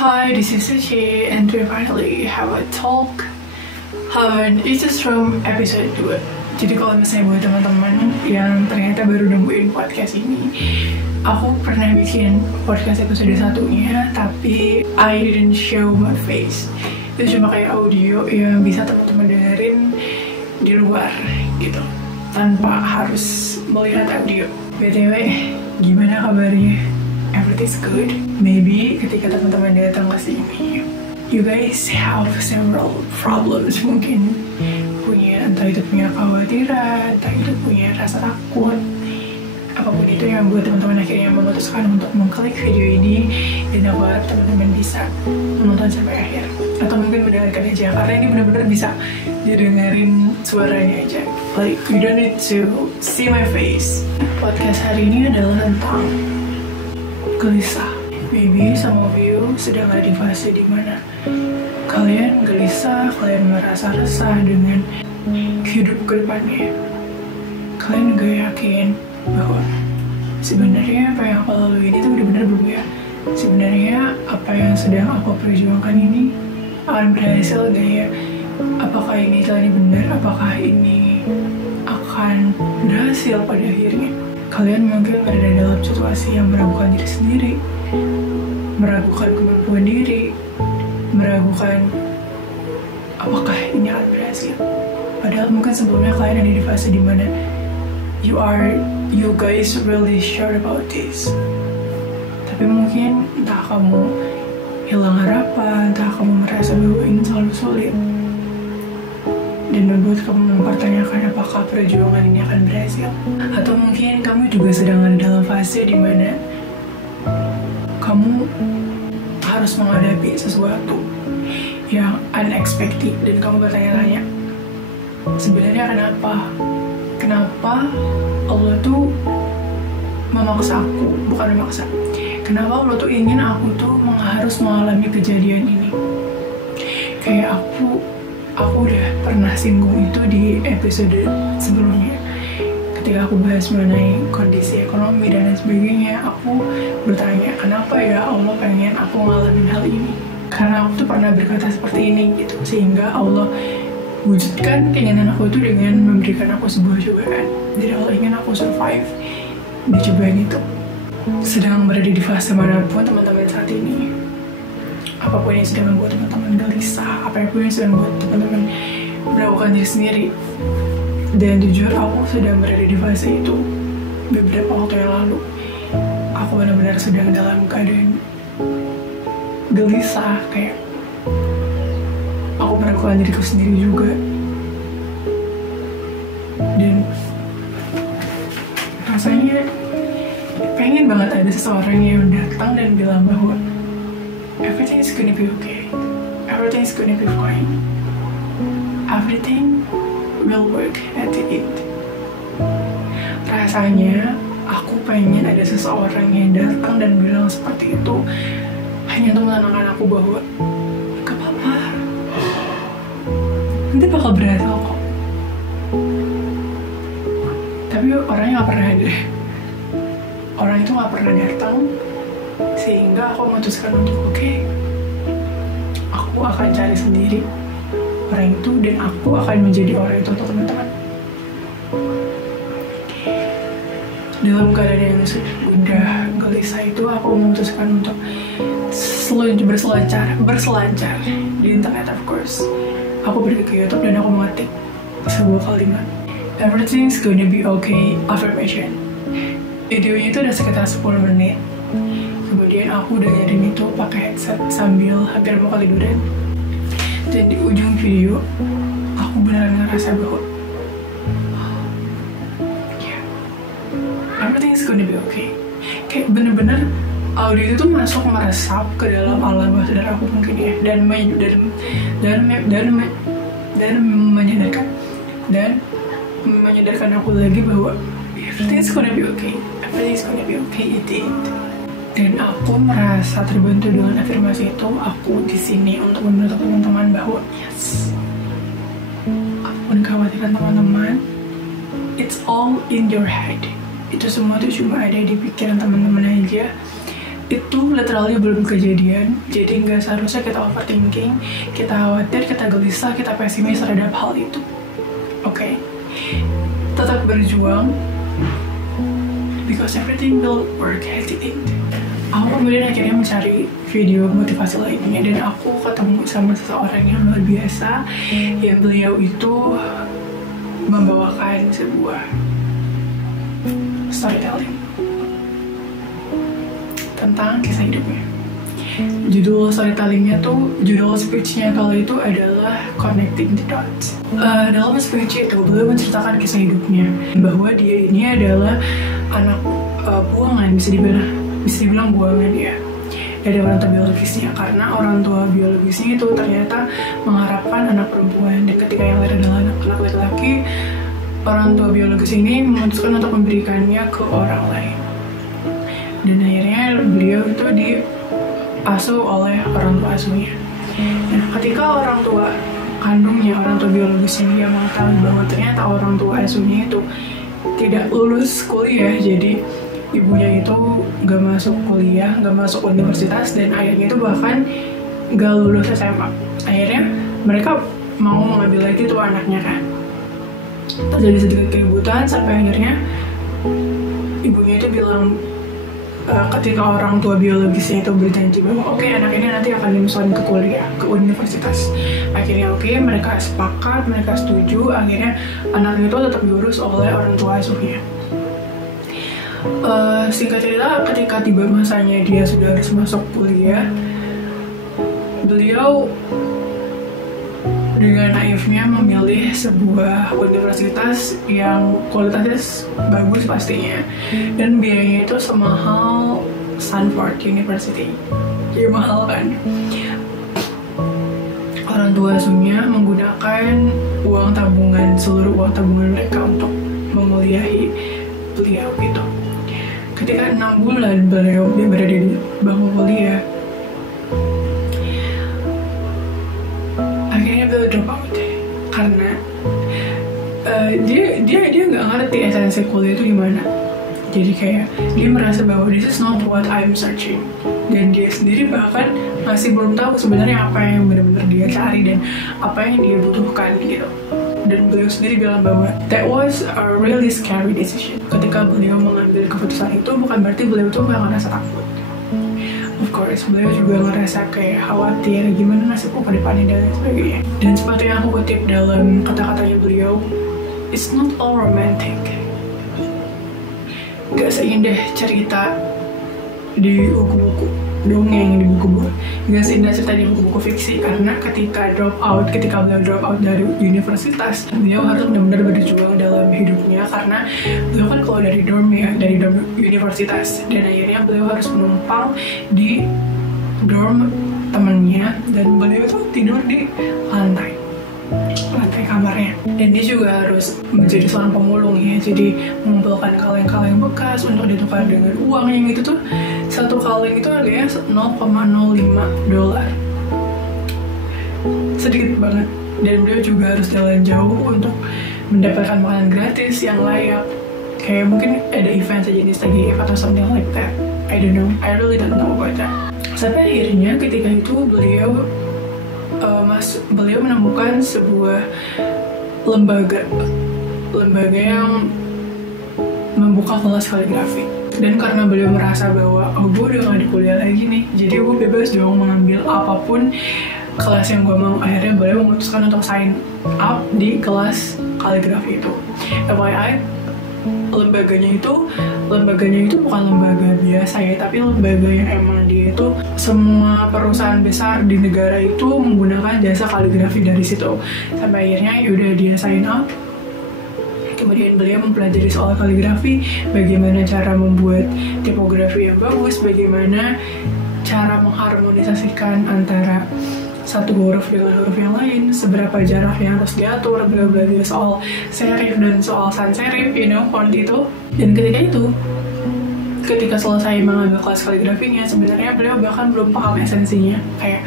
Hi, this is Suci, and we finally have a talk. This is from episode 2. Jadi kalau misalnya buat teman-teman yang ternyata baru nemuin podcast ini, aku pernah bikin podcast episode 1-nya, tapi I didn't show my face. Itu cuma kayak audio yang bisa teman-teman dengerin di luar gitu, tanpa harus melihat audio. BTW, gimana kabarnya? Everything's good. Maybe ketika teman-teman datang ke sini, you guys have several problems. Mungkin punya, entah itu punya kekhawatiran, entah itu punya rasa takut, apapun itu yang buat teman-teman akhirnya memutuskan untuk mengklik video ini. Dan aku harap teman-teman bisa menonton sampai akhir, atau mungkin mendengarkan aja, karena ini benar-benar bisa didengerin suaranya aja. Like, you don't need to see my face. Podcast hari ini adalah tentang gelisah. Maybe some of you sedang ada di fase dimana kalian gelisah, kalian merasa resah dengan hidup ke depannya. Kalian gak yakin bahwa sebenarnya apa yang aku lalui ini tuh benar-benar belum ya. Sebenarnya apa yang sedang aku perjuangkan ini akan berhasil gak ya? Apakah ini jalan ini benar? Apakah ini akan berhasil pada akhirnya? Kalian mungkin berada dalam situasi yang meragukan diri sendiri, meragukan kemampuan diri, meragukan apakah ini akan berhasil. Padahal mungkin sebelumnya kalian ada di fase dimana you guys really sure about this. Tapi mungkin entah kamu hilang harapan, entah kamu merasa bahwa ini selalu sulit, dan membuat kamu mempertanyakan apakah perjuangan ini akan berhasil. Atau mungkin kamu juga sedang ada dalam fase dimana kamu harus menghadapi sesuatu yang unexpected, dan kamu bertanya-tanya, sebenarnya kenapa Allah tuh memaksa aku, bukan memaksa, kenapa Allah tuh ingin aku tuh harus mengalami kejadian ini. Kayak aku udah pernah singgung itu di episode sebelumnya, ketika aku bahas mengenai kondisi ekonomi dan lain sebagainya. Aku bertanya, kenapa ya Allah pengen aku ngalamin hal ini? Karena aku tuh pernah berkata seperti ini gitu, sehingga Allah wujudkan keinginan aku itu dengan memberikan aku sebuah cobaan. Jadi Allah ingin aku survive di cobaan itu. Sedang berada di fase manapun teman-teman saat ini, apapun yang sedang membuat teman-teman gelisah, apapun yang sedang membuat teman-teman melakukan diri sendiri. Dan jujur, aku sedang berada di fase itu beberapa waktu yang lalu. Aku benar-benar sedang dalam keadaan gelisah, kayak aku meragukan diriku sendiri juga. Dan rasanya pengen banget ada seseorang yang datang dan bilang bahwa everything is gonna be okay, everything is gonna be fine, everything will work at the end. Rasanya aku pengen ada seseorang yang datang dan bilang seperti itu, hanya untuk menenangkan aku bahwa gak apa-apa, nanti bakal berhasil kok. Tapi orangnya gak pernah ada. Orang itu gak pernah datang, sehingga aku memutuskan untuk oke, aku akan cari sendiri orang itu, dan aku akan menjadi orang itu untuk teman-teman. Dalam keadaan yang udah gelisah itu, aku memutuskan untuk berselancar di internet, of course. Aku pergi ke YouTube dan aku mengetik sebuah kalimat, everything's gonna be okay affirmation. Videonya itu udah sekitar 10 menit. Kemudian aku dengerin itu pakai headset sambil hampir mau ketiduran. Dan di ujung video, aku benar-benar ngerasa bahwa everything's gonna be okay. Kayak bener-bener audio itu tuh masuk meresap ke dalam alam bawah sadar aku mungkin ya, dan menyadarkan aku lagi bahwa everything's gonna be okay, everything's gonna be okay at the end. Dan aku merasa terbantu dengan afirmasi itu. Aku di sini untuk membantu teman-teman bahwa yes, apapun kekhawatiran teman-teman, it's all in your head. Itu semua tuh cuma ada di pikiran teman-teman aja. itu literally belum kejadian, jadi nggak seharusnya kita overthinking, kita khawatir, kita gelisah, kita pesimis terhadap hal itu. Oke. Tetap berjuang, because everything will work at the end. Aku kemudian akhirnya mencari video motivasi lainnya, dan aku ketemu sama seseorang yang luar biasa, yang beliau itu membawakan sebuah storytelling tentang kisah hidupnya. Judul storytellingnya tuh, judul speechnya kalau itu adalah Connecting the Dots. Dalam speech itu beliau menceritakan kisah hidupnya, bahwa dia ini adalah anak buangan, bisa dibilang buangan ya, dari orang tua biologisnya, karena orang tua biologisnya itu ternyata mengharapkan anak perempuan, dan ketika yang lain adalah anak laki-laki, orang tua biologis ini memutuskan untuk memberikannya ke orang lain, dan akhirnya beliau itu diasuh oleh orang tua asuhnya. Nah, ketika orang tua kandungnya, orang tua biologisnya, dia mengetahui bahwa ternyata orang tua asuhnya itu tidak lulus kuliah, jadi ibunya itu gak masuk kuliah, gak masuk universitas, dan ayahnya itu bahkan gak lulus SMA. Akhirnya mereka mau mengambil lagi tuh anaknya kan. Terjadi sedikit keributan sampai akhirnya ibunya itu bilang, ketika orang tua biologisnya itu berjanji bahwa oke, anak ini nanti akan dimasukin ke kuliah, ke universitas. Akhirnya oke, mereka sepakat, mereka setuju. Akhirnya anaknya itu tetap diurus oleh orang tua asuhnya. Singkat cerita, ketika tiba masanya dia sudah harus masuk kuliah, beliau dengan naifnya memilih sebuah universitas yang kualitasnya bagus pastinya, dan biayanya itu semahal Stanford University. Jadi mahal kan. Orang tua asuhnya menggunakan uang tabungan, seluruh uang tabungan mereka untuk menguliahi beliau gitu. Ketika 6 bulan beliau berada di bangku kuliah, akhirnya beliau drop out karena dia nggak ngerti esensi kuliah itu gimana. Jadi kayak dia merasa bahwa this is not what I'm searching, dan dia sendiri bahkan masih belum tahu sebenarnya apa yang benar-benar dia cari dan apa yang dia butuhkan gitu. Dan beliau sendiri bilang bahwa that was a really scary decision. Ketika beliau mengambil keputusan itu, bukan berarti beliau itu nggak ngerasa takut. Of course, beliau juga ngerasa kayak khawatir gimana nasibku ke depannya dan sebagainya. Dan seperti yang aku kutip dalam kata-katanya beliau, it's not all romantic. Gak seindah cerita di buku-buku dongeng, di buku-buku, gak seindah cerita di buku-buku fiksi. Karena ketika beliau drop out dari universitas, beliau harus benar-benar berjuang dalam hidupnya, karena beliau kan keluar dari dorm universitas, dan akhirnya beliau harus menumpang di dorm temennya, dan beliau tuh tidur di lantai kamarnya. Dan dia juga harus menjadi seorang pemulung ya, jadi mengumpulkan kaleng-kaleng bekas untuk ditukar dengan uang yang itu tuh, satu kaleng itu harganya $0.05, sedikit banget. Dan beliau juga harus jalan jauh untuk mendapatkan makanan gratis yang layak, kayak mungkin ada event sejenis TGIF atau something like that. I don't know, I really don't know about that. Sampai akhirnya ketika itu beliau menemukan sebuah lembaga yang membuka kelas kaligrafi. Dan karena beliau merasa bahwa gue udah gak di kuliah lagi nih, jadi gue bebas dong mengambil apapun kelas yang gue mau. Akhirnya beliau memutuskan untuk sign up di kelas kaligrafi itu. FYI, lembaganya itu bukan lembaga biasa ya, tapi lembaga yang emang dia itu semua perusahaan besar di negara itu menggunakan jasa kaligrafi dari situ. Sampai akhirnya yaudah dia sign up. Kemudian beliau mempelajari soal kaligrafi, bagaimana cara membuat tipografi yang bagus, bagaimana cara mengharmonisasikan antara satu huruf dengan huruf yang lain, seberapa jarak yang harus diatur, beliau belajar soal serif dan soal sans serif, font itu. Dan ketika selesai mengambil kelas kaligrafinya, sebenarnya beliau bahkan belum paham esensinya, kayak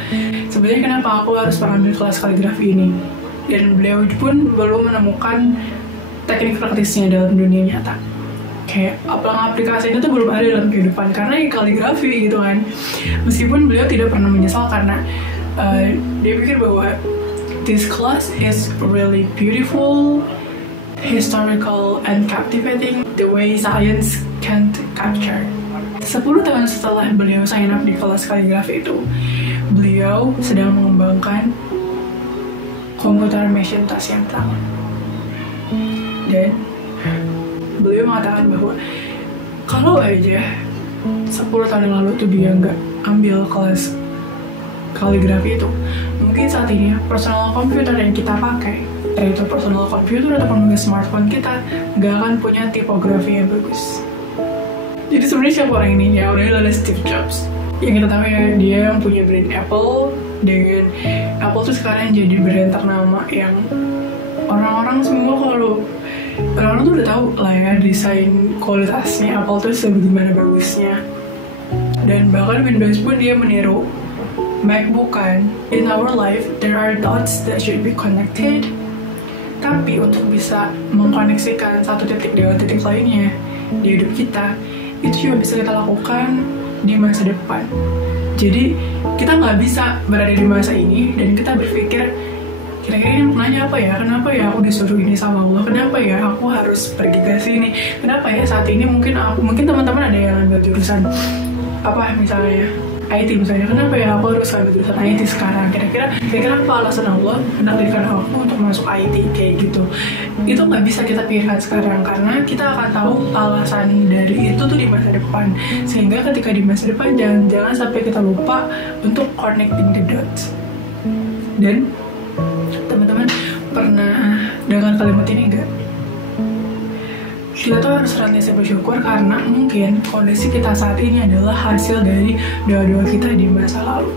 sebenarnya kenapa aku harus mengambil kelas kaligrafi ini. Dan beliau pun belum menemukan teknik praktisnya dalam dunia nyata. kayak aplikasi itu belum ada dalam kehidupan karena kaligrafi gitu kan. Meskipun beliau tidak pernah menyesal karena dia pikir bahwa this class is really beautiful, historical, and captivating the way science can't capture. 10 tahun setelah beliau sign up di kelas kaligrafi itu, beliau sedang mengembangkan komputer Macintosh yang pertama. Dan beliau mengatakan bahwa kalau aja 10 tahun yang lalu tuh dia nggak ambil kelas kaligrafi itu, mungkin saat ini personal computer yang kita pakai, yaitu personal computer ataupun mungkin smartphone kita, nggak akan punya tipografi yang bagus. Jadi sebenarnya siapa orang ini? Ya orangnya adalah Steve Jobs. Yang kita tahu ya, dia yang punya brand Apple, dengan Apple tuh sekarang jadi brand ternama yang orang-orang semua orang-orang tuh udah tahu lah ya desain kualitasnya Apple tuh sebagaimana bagusnya. Dan bahkan Windows pun dia meniru MacBook kan. In our life, there are dots that should be connected. Tapi untuk bisa mengkoneksikan satu titik dengan titik lainnya di hidup kita, itu cuma bisa kita lakukan di masa depan. Jadi kita nggak bisa berada di masa ini dan kita berpikir, kira-kira ini maknanya apa ya? Kenapa ya aku disuruh ini sama Allah? Kenapa ya aku harus pergi ke sini? Kenapa ya saat ini mungkin teman-teman ada yang ambil jurusan apa misalnya IT misalnya, kenapa ya aku harus ambil jurusan IT sekarang? Kira-kira apa alasan Allah menakdirkan aku untuk masuk IT kayak gitu? Itu nggak bisa kita pikirkan sekarang karena kita akan tahu alasan dari itu tuh di masa depan. Sehingga ketika di masa depan jangan sampai kita lupa untuk connecting the dots. Dan teman-teman pernah dengar kalimat ini nggak? Kita tuh harus senantiasa bersyukur karena mungkin kondisi kita saat ini adalah hasil dari doa-doa kita di masa lalu.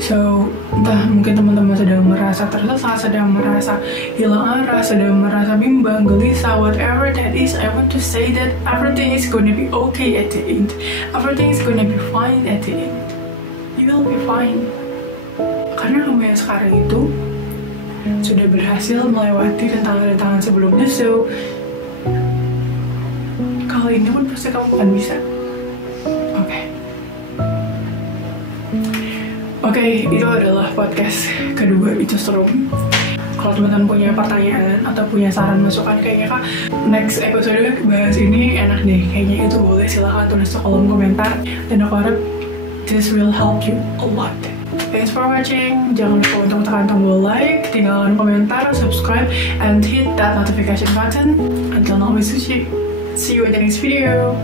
So, entah mungkin teman-teman sedang merasa tersesat, sedang merasa hilang arah, sedang merasa bimbang, gelisah, whatever that is, I want to say that everything is gonna be okay at the end. Everything is gonna be fine at the end. You will be fine. Karena kamu yang sekarang itu sudah berhasil melewati rintangan-rintangan sebelumnya, so kali ini pun pasti kamu akan bisa. Oke, itu adalah podcast kedua Itu Seru. Kalau teman-teman punya pertanyaan atau punya saran masukan kayaknya Kak, next episode bahas ini enak deh, kayaknya itu boleh silahkan tulis di kolom komentar. Dan aku harap this will help you a lot. Thanks for watching. Jangan lupa untuk tekan tombol like, tinggalkan komentar, subscribe, and hit that notification button. Until next week, see you in the next video.